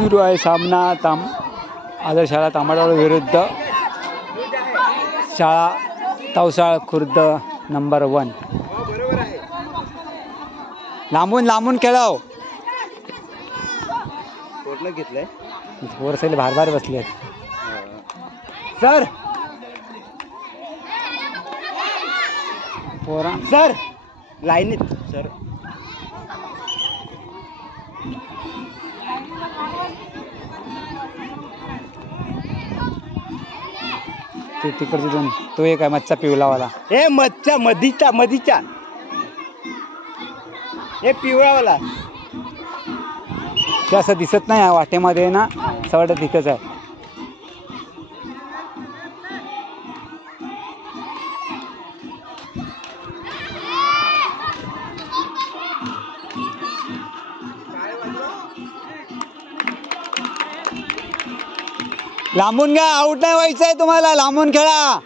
सुरू आहे सामना आदर्श शाळा तांबडवाडी विरुद्ध शाळा तवसाळ खुर्द नंबर 1. लांबून खेळाव. कोटला घेतलंय वरसेल भार बसले आहेत सर. पोरा सर लाईनीत सर. ते तिकडचे दोन तो एक आहे मच्छा पिवलावाला. ए मच्छा मधीचा हे पिवळावाला ते असं दिसत नाही वाटेमध्ये ना सवड तिथंच आहे. लांबून घ्या. आउट नाही व्हायचंय तुम्हाला. लांबून खेळा.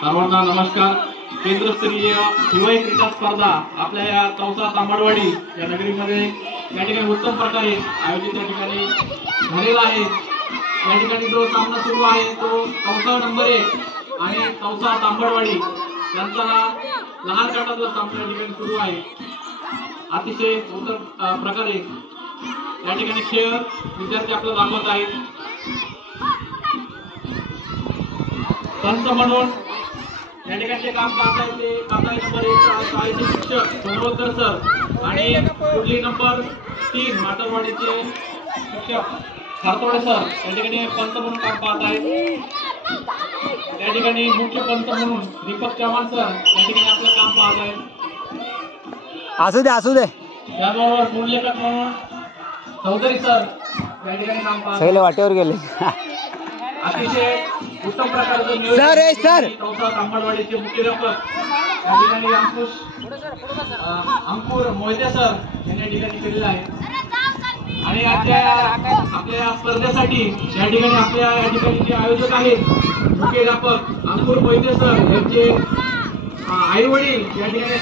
सर्वांना नमस्कार. केंद्रस्तरीय हिवाळी क्रीडा स्पर्धा आपल्या या तवसा तांबडवाडी या नगरीमध्ये या ठिकाणी उत्तम प्रकारे आयोजित या ठिकाणी झालेला आहे. या ठिकाणी जो सामना सुरू आहे तो तवसा नंबर 1 आणि तवसा तांबडवाडी यांचा हा लहान गटाचा सामना या ठिकाणी सुरू आहे. अतिशय उत्तम प्रकारे या ठिकाणी खेळ विद्यार्थी आपल्याला दाखवत आहेत. पंच म्हणून या ठिकाणी काम पाहत आहे ते काका नंबर 1 शाळेचे शिक्षक सोनवलकर सर आणि कुर्ली नंबर 3 माटरवाडीचे शिक्षक खारतोडे सर या ठिकाणी पंच म्हणून काम पाहत आहेत. या ठिकाणी मुख्य पंच म्हणून दीपक चव्हाण सर या ठिकाणी आपलं काम पाहत आहेत. असू दे त्याबरोबर मूल्यलेखक म्हणून चौधरी सर या ठिकाणी काम पाहत सगळे वाटेवर गेले. अतिशय उत्तम प्रकारचं नियोजन तवसा तांबडवाडीचे मुख्याध्यापक या ठिकाणी अंकुर मोहिते सर यांनी या ठिकाणी केलेलं आहे. आणि आपल्या स्पर्धेसाठी या ठिकाणी जे आयोजक आहेत मुख्याध्यापक अंकुर मोहिते सर यांचे आई वडील या ठिकाणी